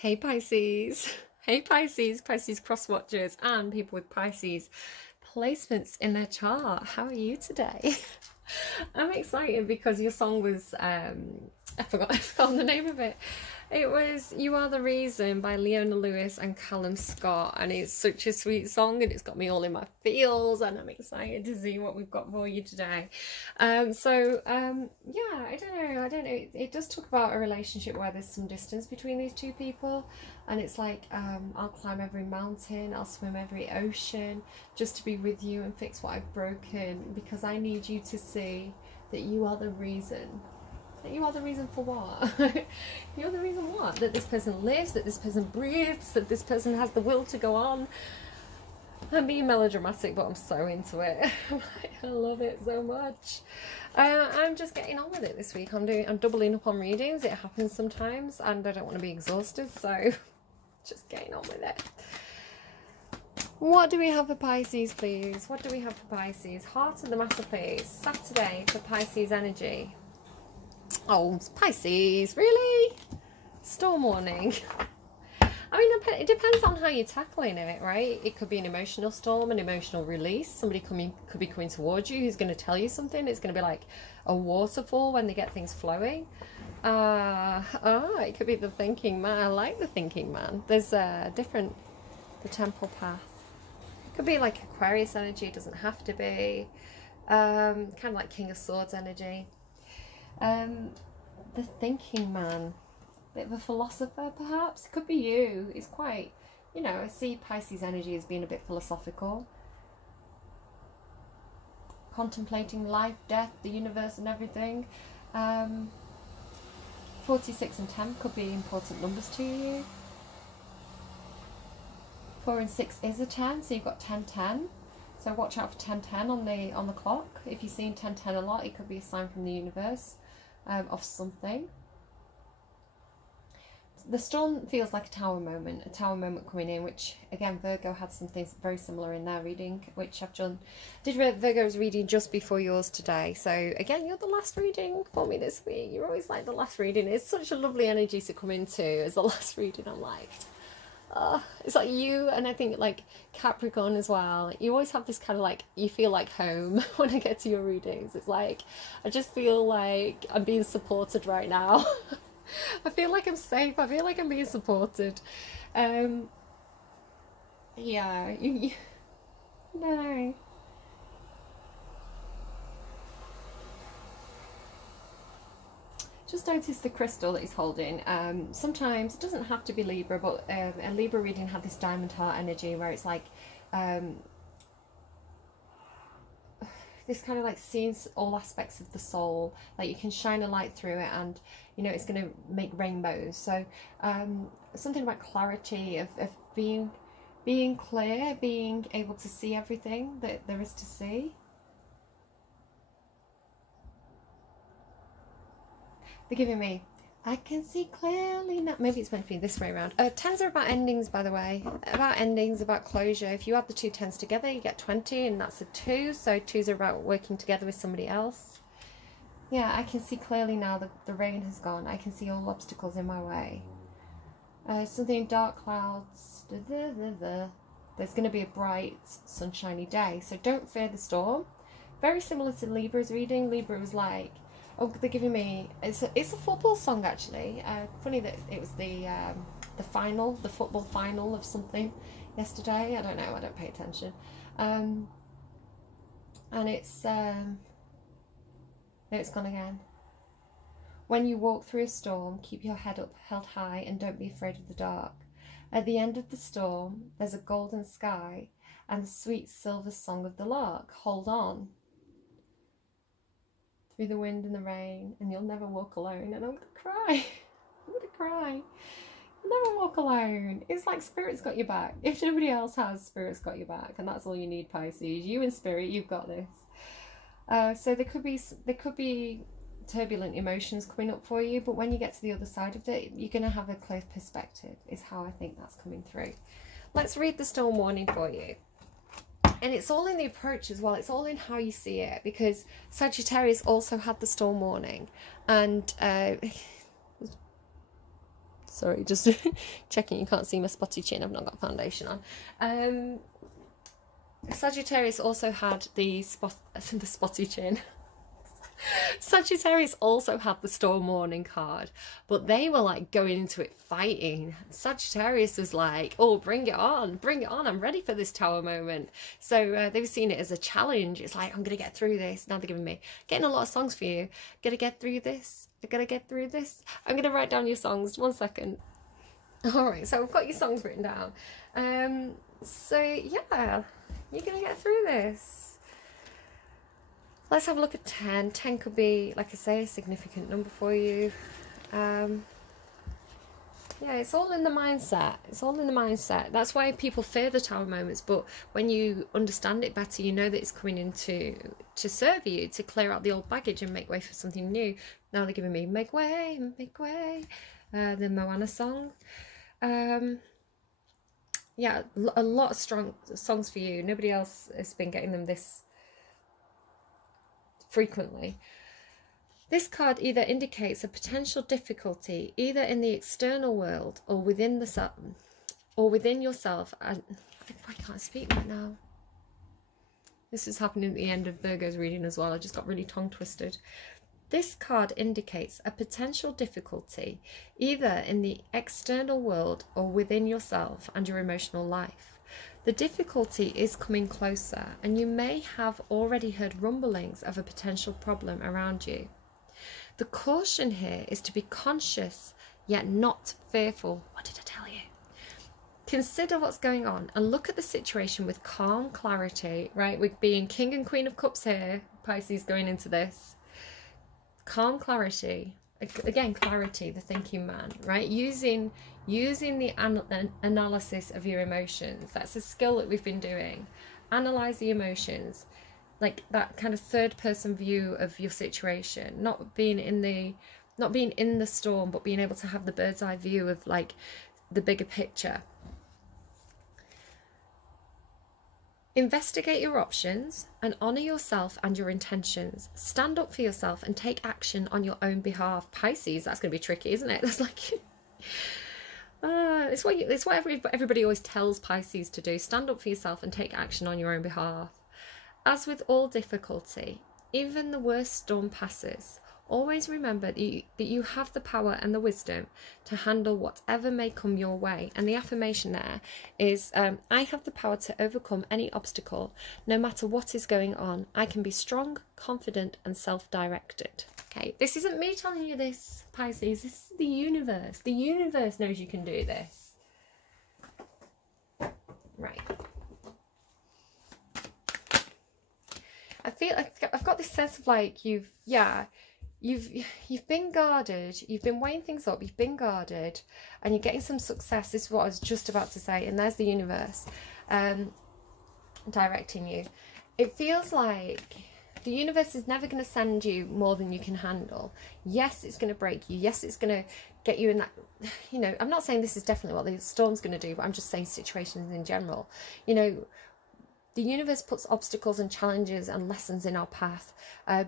Hey Pisces, hey Pisces, Pisces cross watchers and people with Pisces placements in their chart. How are you today? I'm excited because your song was, I forgot the name of it. It was You Are the Reason by Leona Lewis and Callum Scott, and it's such a sweet song and it's got me all in my feels, and I'm excited to see what we've got for you today. Yeah, I don't know, it does talk about a relationship where there's some distance between these two people, and it's like, I'll climb every mountain, I'll swim every ocean just to be with you and fix what I've broken, because I need you to see that you are the reason. That you are the reason for what? You're the reason what? That this person lives, that this person breathes, that this person has the will to go on. I'm being melodramatic, but I'm so into it. I love it so much. I'm just getting on with it this week. I'm doubling up on readings. It happens sometimes, and I don't want to be exhausted, so just getting on with it. What do we have for Pisces, please? What do we have for Pisces? Heart of the matter, please. Saturday for Pisces energy. Oh, Pisces, really? Storm warning. I mean, it depends on how you're tackling it, right? It could be an emotional storm, an emotional release. Somebody could be coming towards you who's going to tell you something. It's going to be like a waterfall when they get things flowing. It could be the thinking man. I like the thinking man. There's the temple path. It could be like Aquarius energy. It doesn't have to be. Kind of like King of Swords energy. The thinking man, bit of a philosopher perhaps. It could be you. It's quite, I see Pisces energy as being a bit philosophical, contemplating life, death, the universe and everything. 46 and 10 could be important numbers to you. 4 and 6 is a 10, so you've got 10-10. So watch out for 10-10 on the clock. If you're seeing 10-10 a lot, it could be a sign from the universe of something. The storm feels like a tower moment coming in, which again Virgo had something very similar in their reading, which I've done. Did Virgo's reading just before yours today. So again, you're the last reading for me this week. You're always like the last reading. It's such a lovely energy to come into as the last reading. I'm like, it's like you, and I think like Capricorn as well. You always have this kind of like, you feel like home when I get to your readings. It's like, I just feel like I'm being supported right now. I feel like I'm safe. I feel like I'm being supported. Yeah, no. Just notice the crystal that he's holding. Sometimes it doesn't have to be Libra, but a Libra reading had this diamond heart energy where it's like this kind of like seeing all aspects of the soul, like you can shine a light through it, and it's going to make rainbows. So something about clarity, of being clear, being able to see everything that there is to see. They're giving me, I can see clearly now. Maybe it's meant to be this way around. 10s are about endings, by the way. About endings, about closure. If you add the two 10s together, you get 20, and that's a 2. So 2s are about working together with somebody else. Yeah, I can see clearly now that the rain has gone. I can see all obstacles in my way. Something dark clouds. There's going to be a bright, sunshiny day. So don't fear the storm. Very similar to Libra's reading. Libra was like, oh, they're giving me, it's a football song actually. Funny that it was the football final of something yesterday. I don't know, I don't pay attention. And it's gone again. When you walk through a storm, keep your head up held high and don't be afraid of the dark. At the end of the storm, there's a golden sky and the sweet silver song of the lark. Hold on. Through the wind and the rain, and you'll never walk alone. And I'm gonna cry. I'm gonna cry. You'll never walk alone. It's like Spirit's got your back. If nobody else has, Spirit's got your back, and that's all you need, Pisces. You and Spirit, you've got this. So there could be turbulent emotions coming up for you, but when you get to the other side of it, you're gonna have a clear perspective. Is how I think that's coming through. Let's read the storm warning for you. And it's all in the approach as well. It's all in how you see it, because Sagittarius also had the storm warning, and Sorry, just checking you can't see my spotty chin. I've not got foundation on. Sagittarius also had the spotty chin. Sagittarius also had the storm warning card, but they were like going into it fighting. Sagittarius was like, oh, bring it on, I'm ready for this tower moment. So they were seeing it as a challenge. It's like, I'm gonna get through this. Now they're giving me getting a lot of songs for you. Gonna get through this, I'm gonna get through this. I'm gonna write down your songs, 1 second. All right, so I've got your songs written down. So yeah, you're gonna get through this. Let's have a look at 10. 10 could be, like I say, a significant number for you. Yeah, it's all in the mindset. It's all in the mindset. That's why people fear the tower moments. But when you understand it better, you know that it's coming in to serve you, to clear out the old baggage and make way for something new. Now they're giving me make way, the Moana song. Yeah, a lot of strong songs for you. Nobody else has been getting them this frequently. This card either indicates a potential difficulty either in the external world or within the within yourself. And I can't speak right now. This is happening at the end of Virgo's reading as well. I just got really tongue twisted. This card indicates a potential difficulty either in the external world or within yourself and your emotional life. The difficulty is coming closer, and you may have already heard rumblings of a potential problem around you. The caution here is to be conscious yet not fearful. What did I tell you? Consider what's going on and look at the situation with calm clarity, right? We're being King and Queen of Cups here, Pisces, going into this. Calm clarity. Again, clarity, the thinking man, right? Using the analysis of your emotions. That's a skill that we've been doing. Analyze the emotions, like that kind of third person view of your situation, not being in the storm, but being able to have the bird's eye view of like the bigger picture. Investigate your options and honour yourself and your intentions. Stand up for yourself and take action on your own behalf. Pisces, that's going to be tricky, isn't it? That's like, it's what everybody always tells Pisces to do. Stand up for yourself and take action on your own behalf. As with all difficulty, even the worst storm passes. Always remember that you have the power and the wisdom to handle whatever may come your way. And the affirmation there is, I have the power to overcome any obstacle, no matter what is going on. I can be strong, confident, and self-directed. Okay, this isn't me telling you this, Pisces. This is the universe. The universe knows you can do this. Right. I feel like I've got this sense of like you've been guarded, you've been weighing things up, you've been guarded, and you're getting some success. This is what I was just about to say, and there's the universe directing you. It feels like the universe is never going to send you more than you can handle. Yes, it's going to break you. Yes, it's going to get you in that, you know, I'm not saying this is definitely what the storm's going to do, but I'm just saying situations in general. You know, the universe puts obstacles and challenges and lessons in our path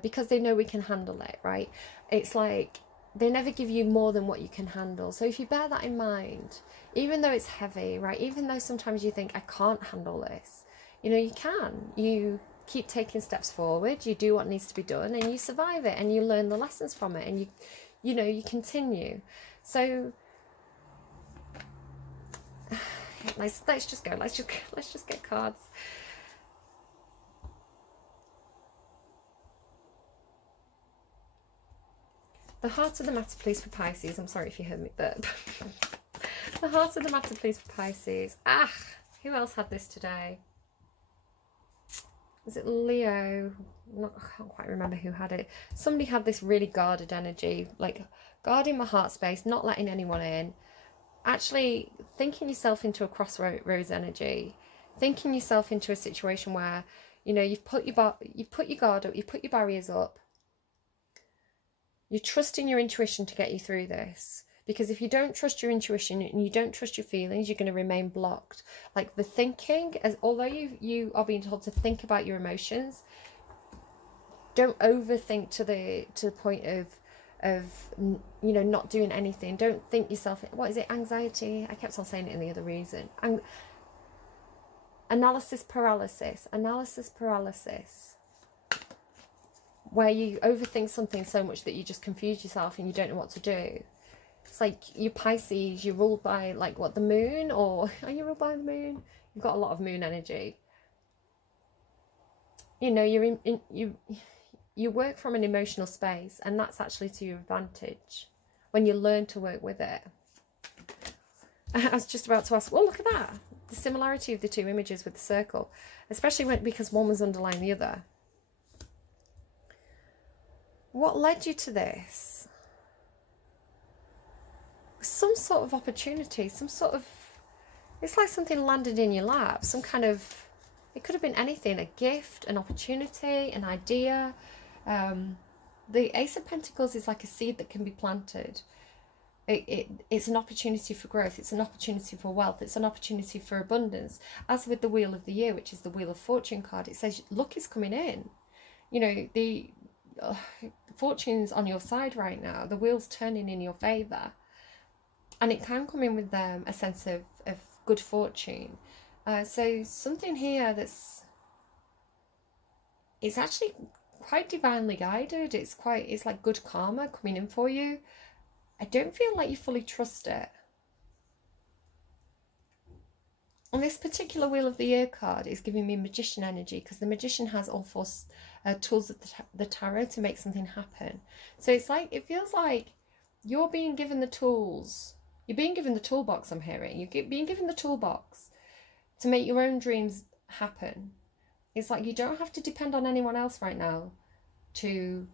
because they know we can handle it, right? It's like they never give you more than what you can handle. So if you bear that in mind, even though it's heavy, right? Even though sometimes you think, I can't handle this, you know, you can. You keep taking steps forward, you do what needs to be done, and you survive it, and you learn the lessons from it, and you know, you continue. So let's just go. Let's just get cards. The heart of the matter, please, for Pisces. I'm sorry if you heard me burp. The heart of the matter, please, for Pisces. Ah, who else had this today? Was it Leo? I can't quite remember who had it. Somebody had this really guarded energy, like guarding my heart space, not letting anyone in. Actually thinking yourself into a crossroads energy. Thinking yourself into a situation where, you know, you've put your guard up, you've put your barriers up. You're trusting your intuition to get you through this. Because if you don't trust your intuition and you don't trust your feelings, you're going to remain blocked. Like the thinking, although you are being told to think about your emotions, don't overthink to the point of of, you know, not doing anything. Don't think yourself, what is it, anxiety? I kept on saying it in the other reason. Analysis paralysis, where you overthink something so much that you just confuse yourself and you don't know what to do. It's like you Pisces, you're ruled by, like, what, the moon? Or are you ruled by the moon? You've got a lot of moon energy. You know, you work from an emotional space, and that's actually to your advantage when you learn to work with it. I was just about to ask, well, look at that, the similarity of the two images with the circle, especially because one was underlying the other. What led you to this? Some sort of opportunity, some sort of, it's like something landed in your lap, some kind of, it could have been anything, a gift, an opportunity, an idea. The Ace of Pentacles is like a seed that can be planted. It's an opportunity for growth. It's an opportunity for wealth. It's an opportunity for abundance. As with the Wheel of the Year, which is the Wheel of Fortune card, it says luck is coming in. You know, the fortune's on your side right now. The wheel's turning in your favour. And it can come in with a sense of good fortune. So something here it's actually quite divinely guided. It's like good karma coming in for you. I don't feel like you fully trust it. On this particular Wheel of the Year card, it's giving me Magician energy, because the Magician has all four tools of the tarot to make something happen. So it's like, it feels like you're being given the tools. You're being given the toolbox, I'm hearing. You're being given the toolbox to make your own dreams happen. It's like you don't have to depend on anyone else right now to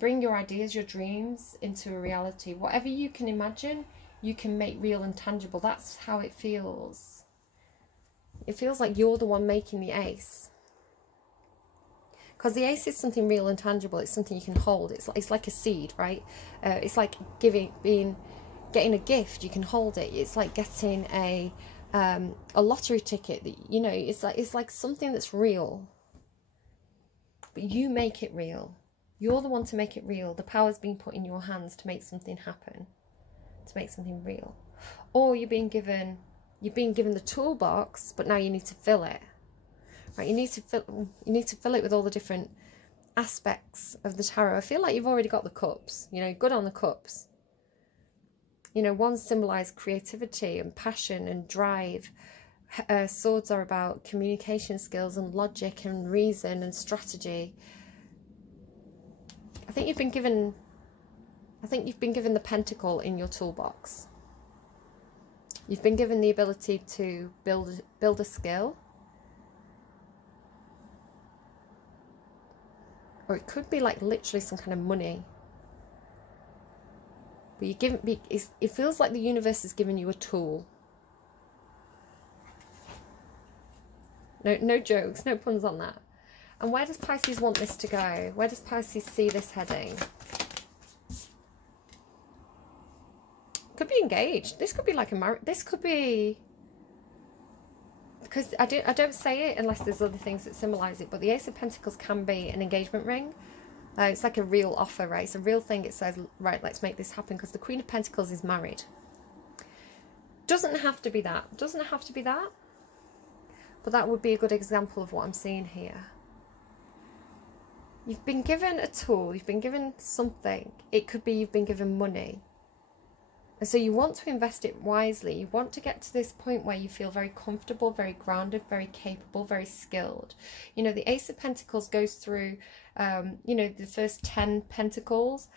bring your ideas, your dreams into a reality. Whatever you can imagine, you can make real and tangible. That's how it feels. It feels like you're the one making the ace. Because the ace is something real and tangible. It's something you can hold. It's like a seed, right? It's like getting a gift. You can hold it. It's like getting a lottery ticket. That, you know, it's like something that's real. But you make it real. You're the one to make it real. The power's being put in your hands to make something happen, to make something real. Or you're being given the toolbox, but now you need to fill it. Right? You need to fill it with all the different aspects of the tarot. I feel like you've already got the cups. You know, good on the cups. You know, one symbolized creativity and passion and drive. Swords are about communication skills and logic and reason and strategy. I think you've been given the pentacle in your toolbox. You've been given the ability to build a skill. Or it could be like literally some kind of money. But it feels like the universe has given you a tool. No jokes, no puns on that. And where does Pisces want this to go? Where does Pisces see this heading? Could be engaged. This could be like a marriage. This could be, because I don't say it unless there's other things that symbolize it, but the Ace of Pentacles can be an engagement ring. It's like a real offer, right? It's a real thing. It says, right, let's make this happen, because the Queen of Pentacles is married. Doesn't have to be that. Doesn't have to be that. But that would be a good example of what I'm seeing here. You've been given a tool. You've been given something. It could be you've been given money. And so you want to invest it wisely. You want to get to this point where you feel very comfortable, very grounded, very capable, very skilled. You know, the Ace of Pentacles goes through, you know, the first 10 Pentacles,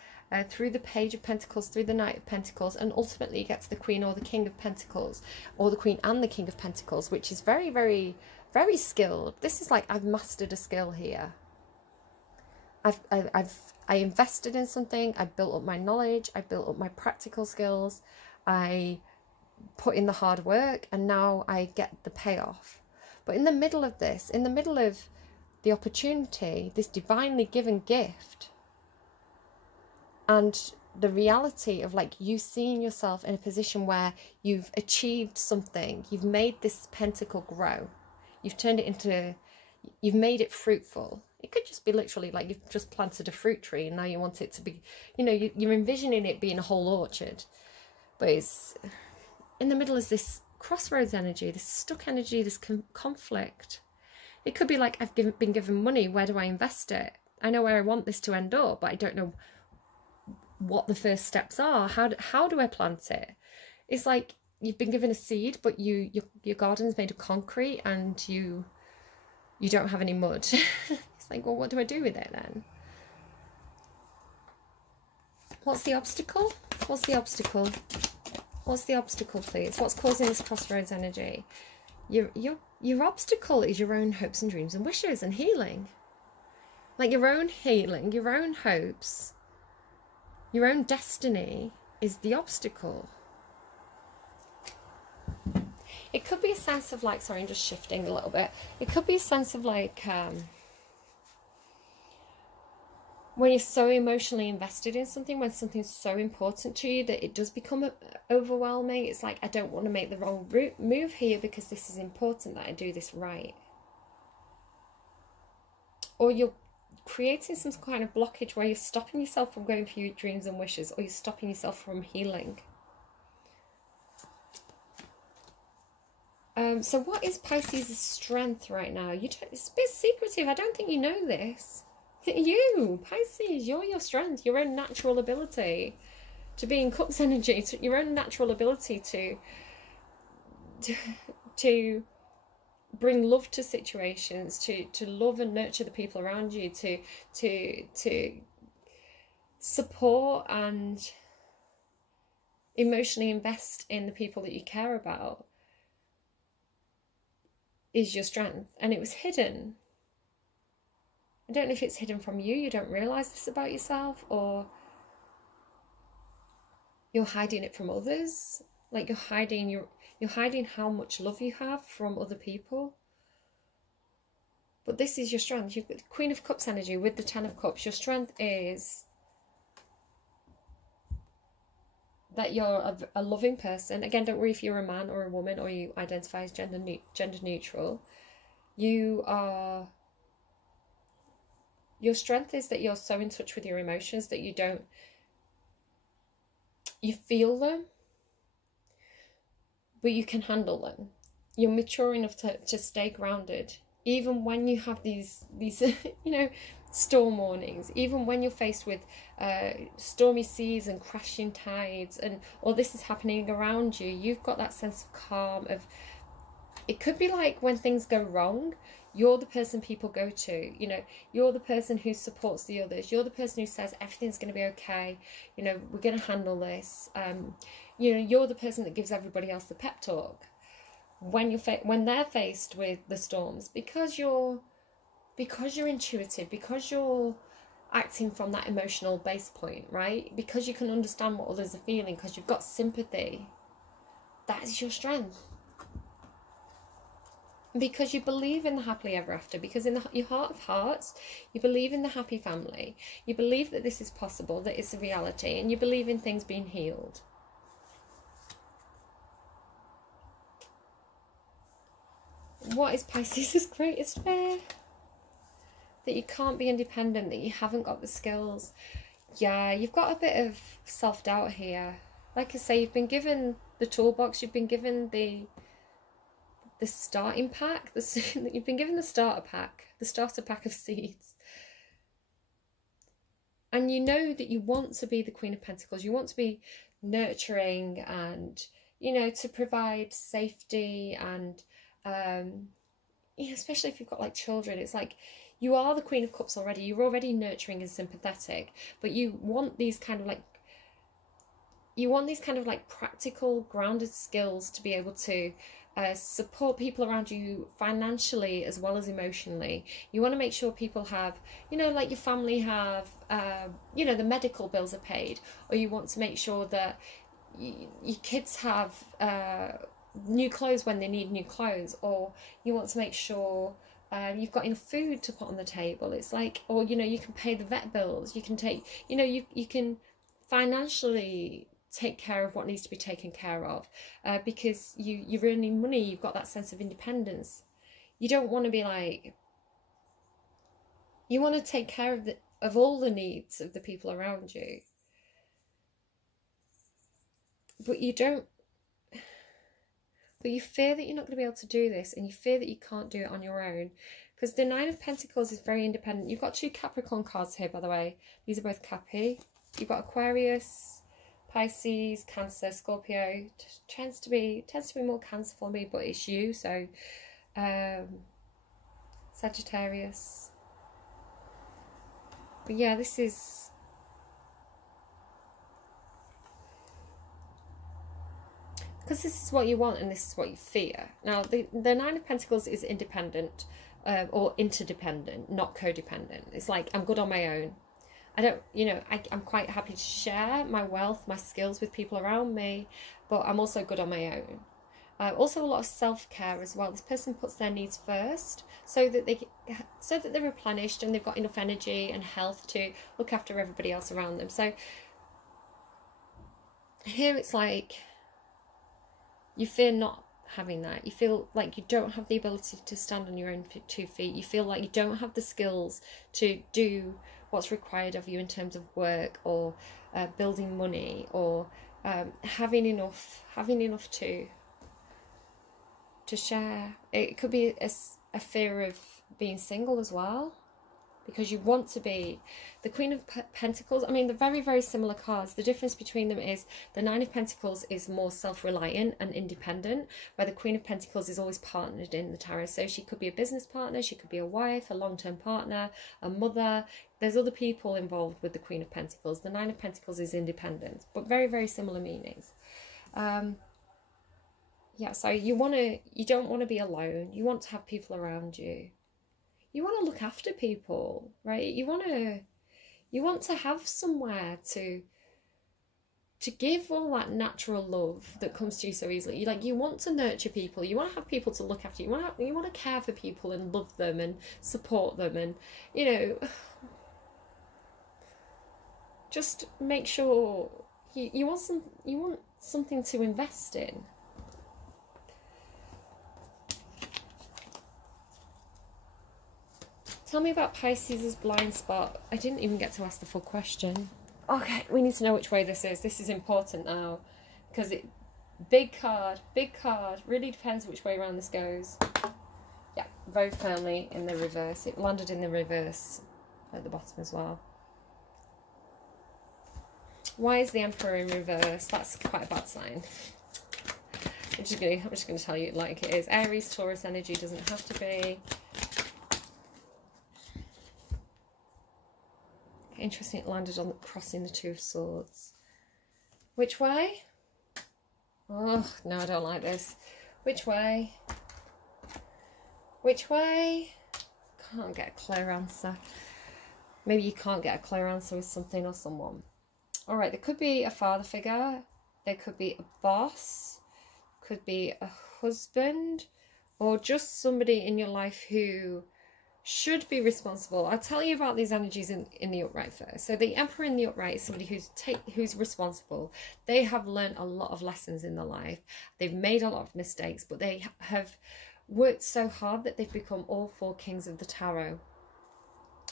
through the Page of Pentacles, through the Knight of Pentacles, and ultimately you get to the Queen or the King of Pentacles, or the Queen and the King of Pentacles, which is very, very, very skilled. This is like, I've mastered a skill here. I invested in something, I built up my knowledge, I built up my practical skills, I put in the hard work, and now I get the payoff. But in the middle of this, in the middle of the opportunity, this divinely given gift, and the reality of like you seeing yourself in a position where you've achieved something, you've made this pentacle grow, you've turned it into, you've made it fruitful. It could just be literally like you've just planted a fruit tree and now you want it to be, you know, you're envisioning it being a whole orchard. But it's in the middle is this crossroads energy, this stuck energy, this conflict. It could be like, I've been given money, where do I invest it? I know where I want this to end up, but I don't know what the first steps are. How do I plant it? It's like you've been given a seed, but your garden's made of concrete and you don't have any mud. It's like, well, what do I do with it then? What's the obstacle? What's the obstacle? What's the obstacle, please? What's causing this crossroads energy? Your obstacle is your own hopes and dreams and wishes and healing. Like your own healing, your own hopes, your own destiny is the obstacle. It could be a sense of like, sorry, I'm just shifting a little bit. It could be a sense of like, when you're so emotionally invested in something, when something's so important to you that it does become overwhelming. It's like, I don't want to make the wrong move here because this is important that I do this right. Or you're creating some kind of blockage where you're stopping yourself from going for your dreams and wishes, or you're stopping yourself from healing. So what is Pisces' strength right now? It's a bit secretive. I don't think you know this. You, Pisces, you're your strength, your own natural ability to be in Cups energy, your own natural ability to bring love to situations, to love and nurture the people around you, to support and emotionally invest in the people that you care about is your strength. And it was hidden. I don't know if it's hidden from you, you don't realise this about yourself, or you're hiding it from others. Like you're hiding how much love you have from other people. But this is your strength. You've got the Queen of Cups energy with the Ten of Cups. Your strength is that you're a loving person. Again, don't worry if you're a man or a woman or you identify as gender neutral. Your strength is that you're so in touch with your emotions that you feel them, but you can handle them. You're mature enough to stay grounded, even when you have these storm warnings, even when you're faced with stormy seas and crashing tides, and all this is happening around you. You've got that sense of calm. It could be like when things go wrong, you're the person people go to. You're the person who supports the others. You're the person who says everything's going to be okay. We're going to handle this. You're the person that gives everybody else the pep talk when they're faced with the storms, because you're intuitive, because you're acting from that emotional base point, right? Because you can understand what others are feeling, because you've got sympathy. That is your strength. Because you believe in the happily ever after, because in your heart of hearts, you believe in the happy family. You believe that this is possible, that it's a reality, and you believe in things being healed. What is Pisces' greatest fear? That you can't be independent, that you haven't got the skills. Yeah, you've got a bit of self-doubt here. Like I say, you've been given the toolbox, you've been given the starting pack, you've been given the starter pack of seeds. And you know that you want to be the Queen of Pentacles. You want to be nurturing and, to provide safety and, especially if you've got like children. It's like you are the Queen of Cups already. You're already nurturing and sympathetic, but you want these kind of like practical, grounded skills to be able to support people around you financially as well as emotionally. You want to make sure people have, like your family have, the medical bills are paid, or you want to make sure that your kids have new clothes when they need new clothes, or you want to make sure you've got enough food to put on the table. It's like, or you can pay the vet bills, you can take, you can financially take care of what needs to be taken care of, because you're earning money. You've got that sense of independence. You don't want to be like, You want to take care of all the needs of the people around you. But you don't, but you fear that you're not going to be able to do this, and you fear that you can't do it on your own. Because the Nine of Pentacles is very independent. You've got 2 Capricorn cards here, by the way. These are both Cappy. You've got Aquarius, Pisces, Cancer, Scorpio. Tends to be more Cancer for me, but it's you. So Sagittarius. But yeah, this is, because this is what you want and this is what you fear. Now, the Nine of Pentacles is independent or interdependent, not codependent. It's like, I'm good on my own. I don't, you know, I'm quite happy to share my wealth, my skills with people around me, but I'm also good on my own. Also a lot of self-care as well. This person puts their needs first so that they're replenished and they've got enough energy and health to look after everybody else around them. So here it's like you fear not having that. You feel like you don't have the ability to stand on your own 2 feet. You feel like you don't have the skills to do what's required of you in terms of work or building money or having enough to share. It could be a fear of being single as well, because you want to be the Queen of Pentacles. I mean, they're very, very similar cards. The difference between them is the Nine of Pentacles is more self-reliant and independent, where the Queen of Pentacles is always partnered in the tarot. So she could be a business partner, she could be a wife, a long-term partner, a mother. There's other people involved with the Queen of Pentacles. The Nine of Pentacles is independent, but very, very similar meanings. Yeah, so you don't want to be alone. You want to have people around you. You want to look after people, right? You want to have somewhere to give all that natural love that comes to you so easily. You want to nurture people. You want to have people to look after you. You want to care for people and love them and support them, and you know, just make sure you want something to invest in. Tell me about Pisces' blind spot. I didn't even get to ask the full question. Okay, we need to know which way this is. This is important now, because big card, really depends which way around this goes. Yeah, very firmly in the reverse. It landed in the reverse at the bottom as well. Why is the Emperor in reverse? That's quite a bad sign. I'm just gonna tell you it like it is. Aries, Taurus energy, doesn't have to be. Interesting, it landed on crossing the Two of Swords. Which way? Oh, no, I don't like this. Which way? Which way? Can't get a clear answer. Maybe you can't get a clear answer with something or someone. Alright, there could be a father figure. There could be a boss. Could be a husband. Or just somebody in your life who should be responsible. I'll tell you about these energies in the upright first. So the Emperor in the upright is somebody who's responsible. They have learned a lot of lessons in their life. They've made a lot of mistakes, but they have worked so hard that they've become all 4 kings of the tarot.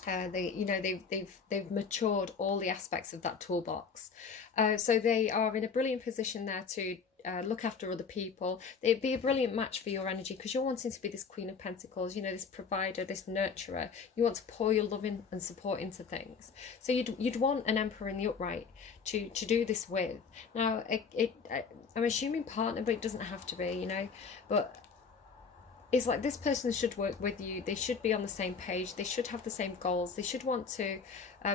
They've matured all the aspects of that toolbox. So they are in a brilliant position there to look after other people. They'd be a brilliant match for your energy, because you're wanting to be this Queen of Pentacles, you know, this provider, this nurturer. You want to pour your love in and support into things. So you'd want an Emperor in the upright to do this with. Now, I'm assuming partner, but it doesn't have to be, you know. But it's like this person should work with you. They should be on the same page. They should have the same goals. They should want to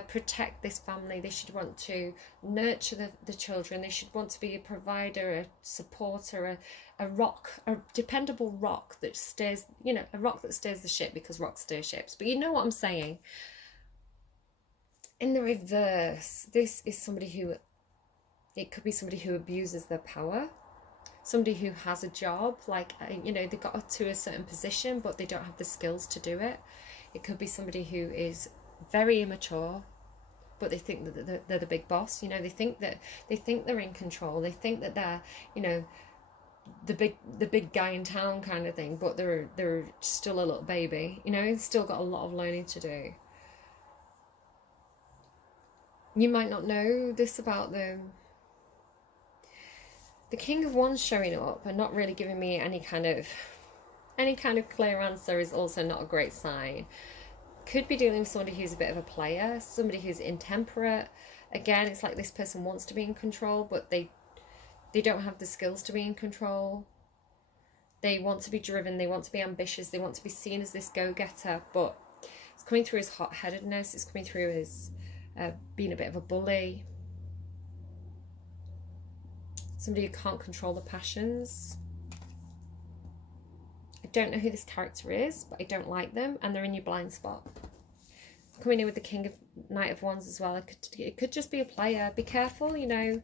protect this family. They should want to nurture the children. They should want to be a provider, a supporter, a rock, a dependable rock that steers, you know, a rock that steers the ship, because rocks steer ships. But you know what I'm saying. In the reverse, this is somebody who, it could be somebody who abuses their power. Somebody who has a job, like, you know, they got to a certain position, but they don't have the skills to do it. It could be somebody who is very immature, but they think that they're the big boss. You know, they think they're in control. They think that they're, you know, the big guy in town kind of thing, but they're still a little baby. You know, still got a lot of learning to do. You might not know this about them. The King of Wands showing up and not really giving me any kind of clear answer is also not a great sign. Could be dealing with somebody who's a bit of a player, somebody who's intemperate. Again, it's like this person wants to be in control, but they don't have the skills to be in control. They want to be driven, they want to be ambitious, they want to be seen as this go-getter, but it's coming through as hot-headedness, it's coming through as being a bit of a bully. Somebody who can't control the passions. I don't know who this character is, but I don't like them, and they're in your blind spot. Coming in with the Knight of Wands as well. It could just be a player. Be careful, you know,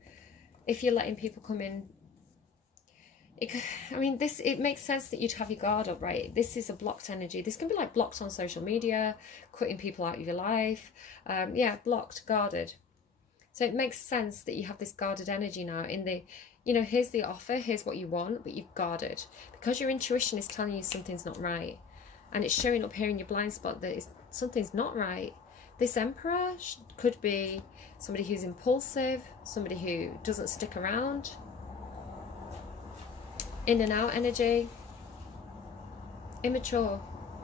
if you're letting people come in. It makes sense that you'd have your guard up, right? This is a blocked energy. This can be like blocked on social media, cutting people out of your life. Yeah, blocked, guarded. So it makes sense that you have this guarded energy now in the, you know, here's the offer, here's what you want, but you've guarded. Because your intuition is telling you something's not right. And it's showing up here in your blind spot that something's not right. This Emperor could be somebody who's impulsive, somebody who doesn't stick around. In and out energy. Immature.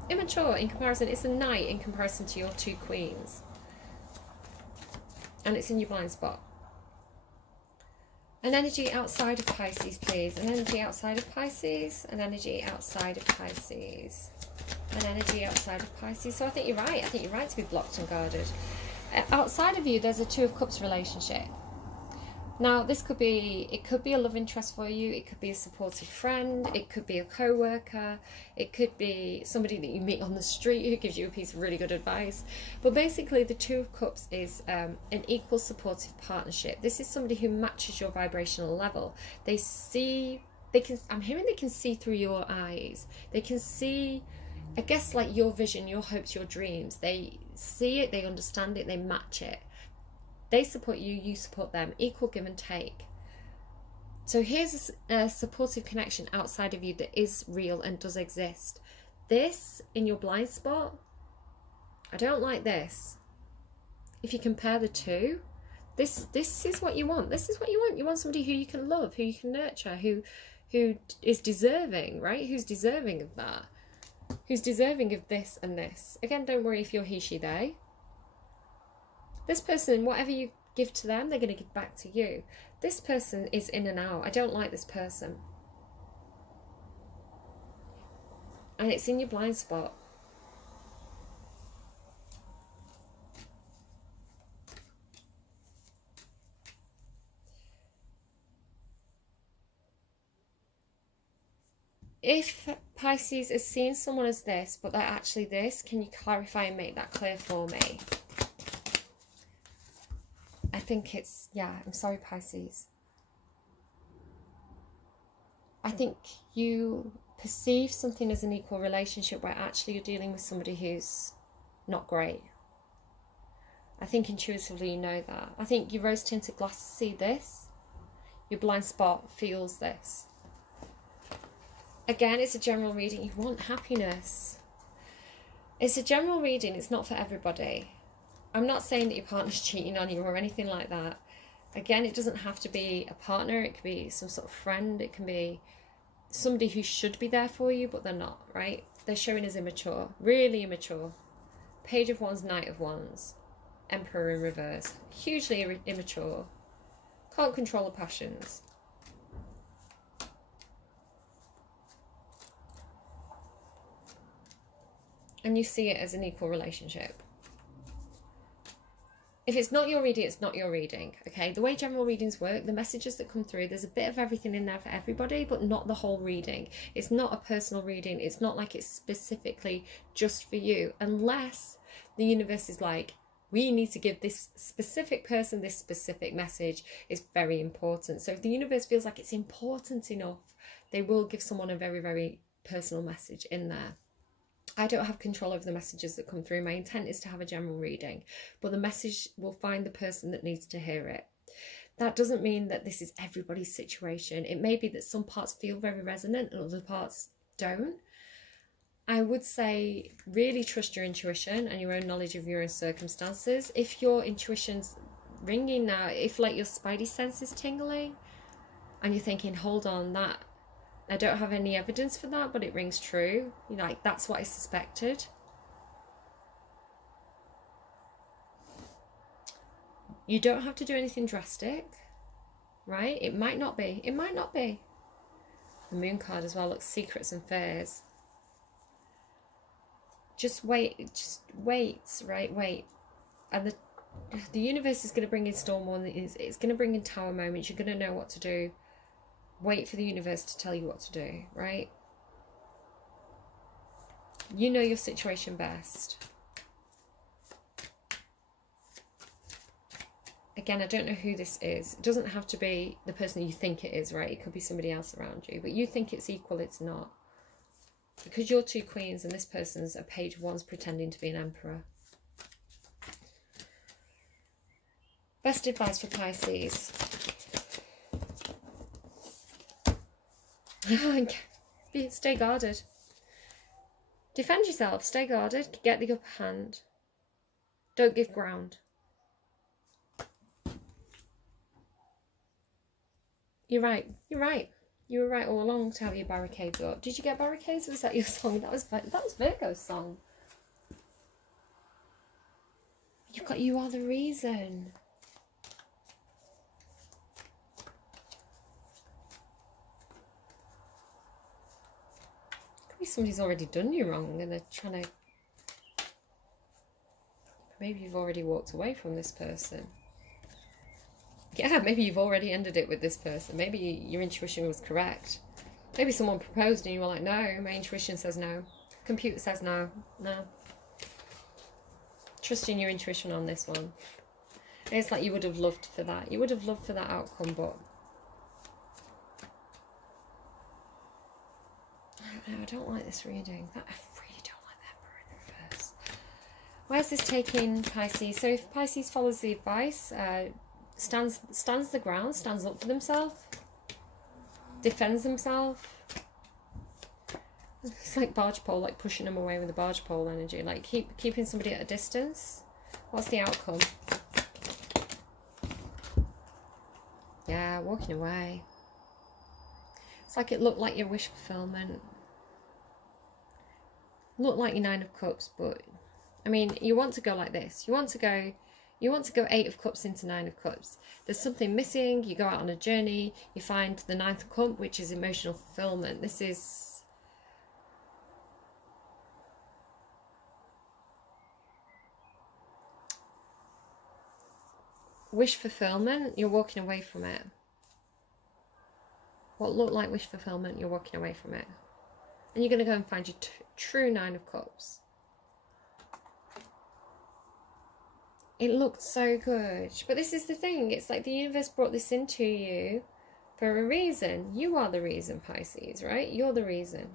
Immature in comparison. It's a Knight in comparison to your two Queens. And it's in your blind spot. An energy outside of Pisces, please. An energy outside of Pisces. An energy outside of Pisces. An energy outside of Pisces. So I think you're right. I think you're right to be blocked and guarded. Outside of you, there's a Two of Cups relationship. Now, this could be, it could be a love interest for you, it could be a supportive friend, it could be a co-worker, it could be somebody that you meet on the street who gives you a piece of really good advice. But basically, the Two of Cups is an equal supportive partnership. This is somebody who matches your vibrational level. They see, I'm hearing they can see through your eyes. They can see, I guess, like your vision, your hopes, your dreams. They see it, they understand it, they match it. They support you, you support them. Equal give and take. So here's a supportive connection outside of you that is real and does exist. This, in your blind spot, I don't like this. If you compare the two, this is what you want. This is what you want. You want somebody who you can love, who you can nurture, who is deserving, right? Who's deserving of that. Who's deserving of this and this. Again, don't worry if you're he, she, they. This person, whatever you give to them, they're going to give back to you. This person is in and out. I don't like this person. And it's in your blind spot. If Pisces is seeing someone as this, but they're actually this, can you clarify and make that clear for me? I think it's, yeah, I'm sorry, Pisces. I think you perceive something as an equal relationship where actually you're dealing with somebody who's not great. I think intuitively you know that. I think your rose-tinted glasses see this. Your blind spot feels this. Again, it's a general reading. You want happiness. It's a general reading. It's not for everybody. I'm not saying that your partner's cheating on you or anything like that. Again, it doesn't have to be a partner. It could be some sort of friend. It can be somebody who should be there for you, but they're not, right? They're showing as immature. Really immature. Page of Wands, Knight of Wands. Emperor in reverse. Hugely immature. Can't control the passions. And you see it as an equal relationship. If it's not your reading, it's not your reading, okay? The way general readings work, the messages that come through, there's a bit of everything in there for everybody, but not the whole reading. It's not a personal reading. It's not like it's specifically just for you, unless the universe is like, we need to give this specific person this specific message. Is very important. So if the universe feels like it's important enough, they will give someone a very, very personal message in there. I don't have control over the messages that come through. My intent is to have a general reading, but the message will find the person that needs to hear it. That doesn't mean that this is everybody's situation. It may be that some parts feel very resonant and other parts don't. I would say really trust your intuition and your own knowledge of your own circumstances. If your intuition's ringing now. If like your spidey sense is tingling and you're thinking, hold on, that I don't have any evidence for that, but it rings true. You're like, that's what I suspected. You don't have to do anything drastic, right? It might not be. It might not be. The moon card as well looks secrets and fears. Just wait, right? Wait. And the universe is going to bring in storm warnings. It's going to bring in tower moments. You're going to know what to do. Wait for the universe to tell you what to do, right? You know your situation best. Again, I don't know who this is. It doesn't have to be the person you think it is, right? It could be somebody else around you. But you think it's equal, it's not. Because you're two queens and this person's a page of wands pretending to be an emperor. Best advice for Pisces. Stay guarded. Defend yourself. Stay guarded. Get the upper hand. Don't give ground. You're right. You're right. You were right all along to have your barricades up. Did you get barricades? Was that your song? That was Virgo's song. You are the reason. Could be somebody's already done you wrong and they're trying to. Maybe you've already walked away from this person. Yeah, maybe you've already ended it with this person. Maybe your intuition was correct. Maybe someone proposed and you were like, no, my intuition says no. Computer says no. No. Trust in your intuition on this one. It's like you would have loved for that. You would have loved for that outcome, but I don't like this reading. I really don't like that Emperor in reverse. Where's this taking Pisces? So if Pisces follows the advice, stands the ground, stands up for themselves, defends themselves. It's like barge pole, like pushing them away with the barge pole energy, like keeping somebody at a distance. What's the outcome? Yeah, walking away. It's like it looked like your wish fulfillment. Looked like your Nine of Cups, but I mean, you want to go like this. You want to go Eight of Cups into Nine of Cups. There's something missing. You go out on a journey. You find the Ninth Cup, which is emotional fulfillment. This is wish fulfillment. You're walking away from it. What looked like wish fulfillment, you're walking away from it. And you're going to go and find your true Nine of Cups. It looked so good. But this is the thing. It's like the universe brought this into you for a reason. You are the reason, Pisces, right? You're the reason.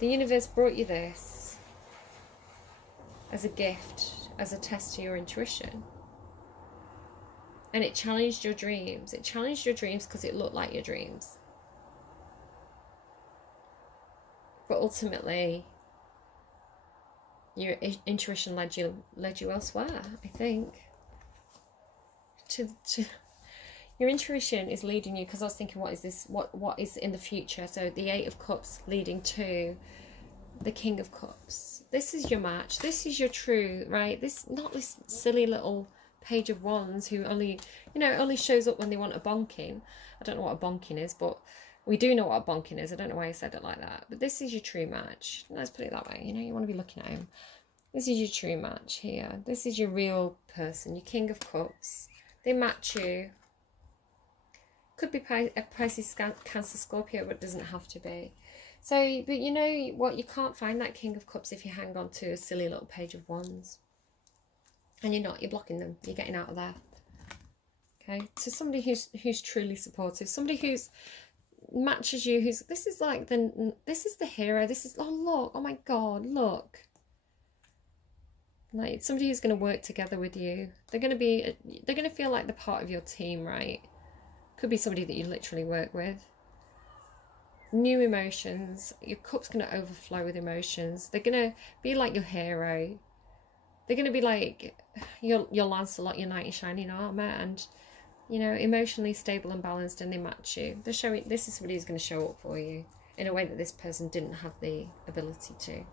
The universe brought you this as a gift, as a test to your intuition. And it challenged your dreams. It challenged your dreams because it looked like your dreams. But ultimately, your intuition led you elsewhere, I think. Your intuition is leading you, because I was thinking, what is this? What is in the future? So the Eight of Cups leading to the King of Cups. This is your match. This is your true, right? This, not this silly little Page of Wands who only shows up when they want a bonking. I don't know what a bonking is, but we do know what a bonking is. I don't know why I said it like that. But this is your true match. Let's put it that way. You know, you want to be looking at him. This is your true match here. This is your real person, your King of Cups. They match you. Could be a Pisces, Cancer, Scorpio, but it doesn't have to be. So, but you know what? You can't find that King of Cups if you hang on to a silly little Page of Wands. And you're not. You're blocking them. You're getting out of there. Okay? So somebody who's truly supportive. Somebody who's matches you. This is the hero. This is, oh look, oh my God, look. Like somebody who's going to work together with you. They're going to feel like they're part of your team, right? Could be somebody that you literally work with. New emotions. Your cup's going to overflow with emotions. They're going to be like your hero. They're going to be like your Lancelot, your knight in shining armour, and, you know, emotionally stable and balanced, and they match you. They're showing, this is somebody who's going to show up for you in a way that this person didn't have the ability to.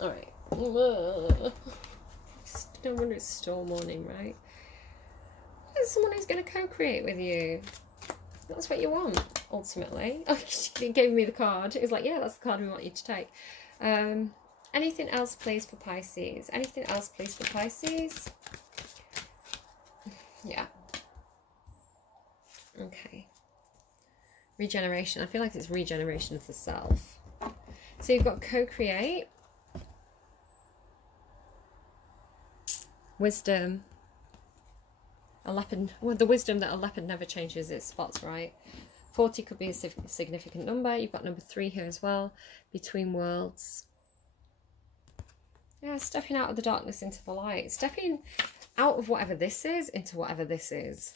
Alright. No wonder it's storm warning, right? There's someone who's going to co-create with you. That's what you want, ultimately. Oh, she gave me the card. It was like, yeah, that's the card we want you to take. Anything else, please, for Pisces? Anything else, please, for Pisces? Yeah. Okay. Regeneration. I feel like it's regeneration of the self. So you've got co-create. Wisdom. A leopard. Well, the wisdom that a leopard never changes its spots, right? 40 could be a significant number. You've got number 3 here as well. Between worlds. Yeah, stepping out of the darkness into the light. Stepping out of whatever this is into whatever this is.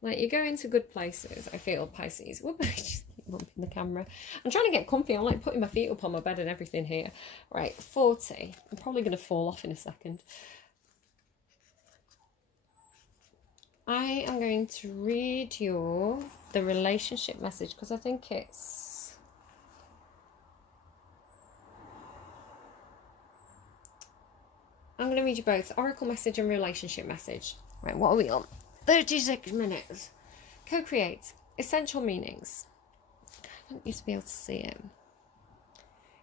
Like, you go into good places, I feel, Pisces. Whoop, I just keep bumping the camera. I'm trying to get comfy. I'm like putting my feet up on my bed and everything here. Right, 40. I'm probably going to fall off in a second. I am going to read you the relationship message because I think it's... I'm going to read you both. Oracle message and relationship message. Right, what are we on? 36 minutes. Co-create. Essential meanings. I don't used to be able to see it.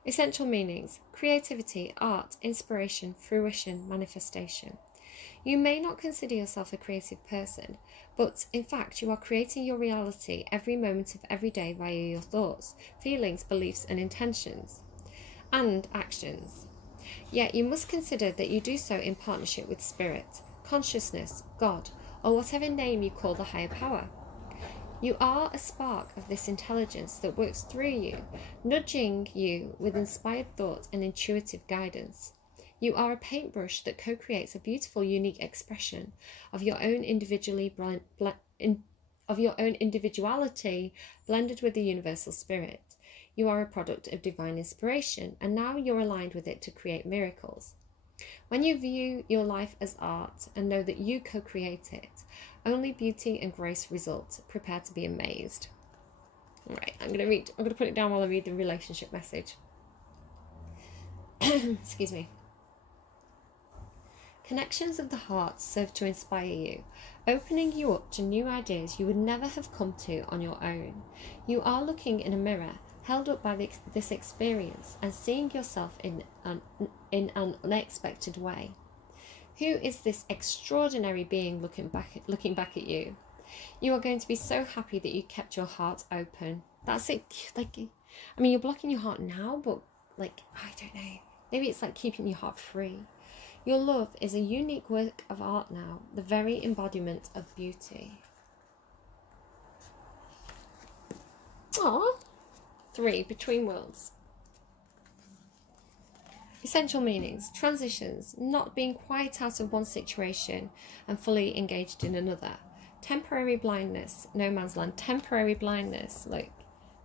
Essential meanings. Creativity, art, inspiration, fruition, manifestation. You may not consider yourself a creative person, but in fact you are creating your reality every moment of every day via your thoughts, feelings, beliefs and intentions. And actions. Yet you must consider that you do so in partnership with spirit, consciousness, God, or whatever name you call the higher power. You are a spark of this intelligence that works through you, nudging you with inspired thought and intuitive guidance. You are a paintbrush that co-creates a beautiful, unique expression of your own individuality blended with the universal spirit. You are a product of divine inspiration, and now you're aligned with it to create miracles. When you view your life as art and know that you co-create it, only beauty and grace result. Prepare to be amazed. All right, I'm going to put it down while I read the relationship message. Excuse me. Connections of the heart serve to inspire you, opening you up to new ideas you would never have come to on your own. You are looking in a mirror, held up by this experience, and seeing yourself in an unexpected way. Who is this extraordinary being looking back at you? You are going to be so happy that you kept your heart open. That's it. Like, I mean, you're blocking your heart now, but like, I don't know. Maybe it's like keeping your heart free. Your love is a unique work of art now, the very embodiment of beauty. Aww. 3. Between worlds. Essential meanings. Transitions. Not being quite out of one situation and fully engaged in another. Temporary blindness. No man's land. Temporary blindness. Like,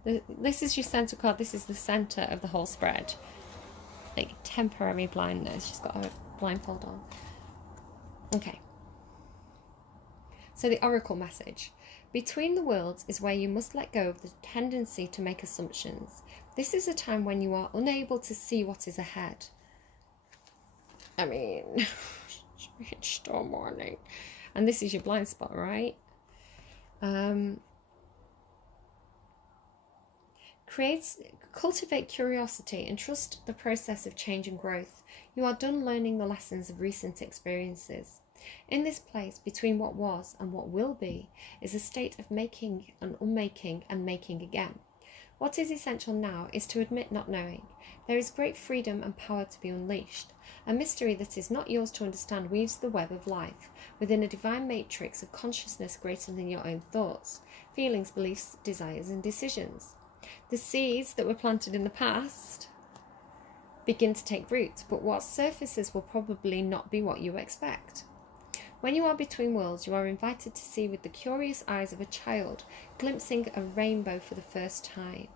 this is your center card. This is the center of the whole spread. Like, temporary blindness. She's got a blindfold on. Okay. So the oracle message. Between the worlds is where you must let go of the tendency to make assumptions. This is a time when you are unable to see what is ahead. I mean, it's storm warning. And this is your blind spot, right? Cultivate curiosity and trust the process of change and growth. You are done learning the lessons of recent experiences. In this place, between what was and what will be, is a state of making and unmaking and making again. What is essential now is to admit not knowing. There is great freedom and power to be unleashed. A mystery that is not yours to understand weaves the web of life within a divine matrix of consciousness greater than your own thoughts, feelings, beliefs, desires, and decisions. The seeds that were planted in the past begin to take root, but what surfaces will probably not be what you expect. When you are between worlds, you are invited to see with the curious eyes of a child, glimpsing a rainbow for the first time.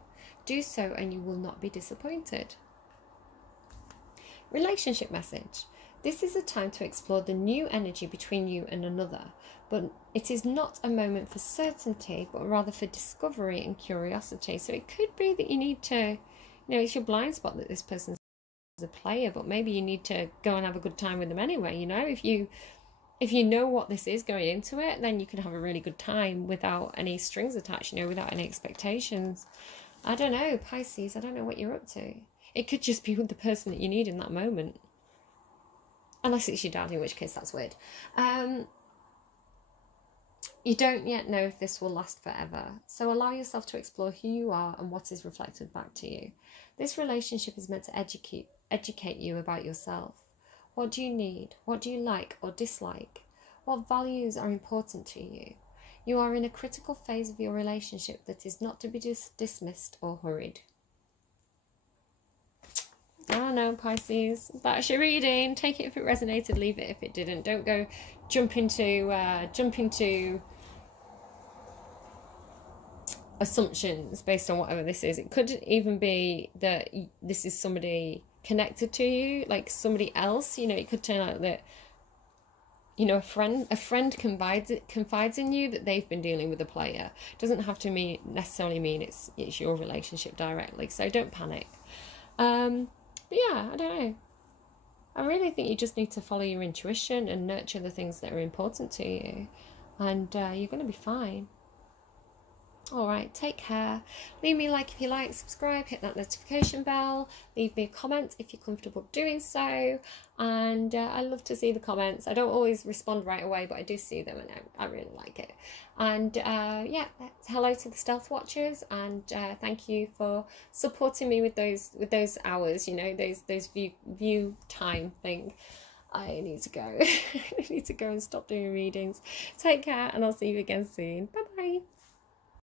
Do so and you will not be disappointed. Relationship message. This is a time to explore the new energy between you and another, but it is not a moment for certainty, but rather for discovery and curiosity. So it could be that you need to, it's your blind spot that this person's a player, but maybe you need to go and have a good time with them anyway. If you know what this is going into it, then you can have a really good time without any strings attached, without any expectations. I don't know, Pisces, I don't know what you're up to. It could just be with the person that you need in that moment. Unless it's your dad, in which case that's weird. You don't yet know if this will last forever, so allow yourself to explore who you are and what is reflected back to you. This relationship is meant to educate you about yourself. What do you need? What do you like or dislike? What values are important to you? You are in a critical phase of your relationship that is not to be dismissed or hurried. I don't know, Pisces. That's your reading. Take it if it resonated, leave it if it didn't. Don't go jump into assumptions based on whatever this is. It could even be that this is somebody connected to you, like somebody else. It could turn out that a friend confides in you that they've been dealing with a player. It doesn't have to necessarily mean it's your relationship directly, so don't panic. But yeah, I don't know. I really think you just need to follow your intuition and nurture the things that are important to you, and you're going to be fine. Alright, take care. Leave me a like if you like, subscribe, hit that notification bell, leave me a comment if you're comfortable doing so, and I love to see the comments. I don't always respond right away, but I do see them and I really like it. And yeah, hello to the Stealth Watchers, and thank you for supporting me with those hours, those view time thing. I need to go. I need to go and stop doing readings. Take care, and I'll see you again soon. Bye bye.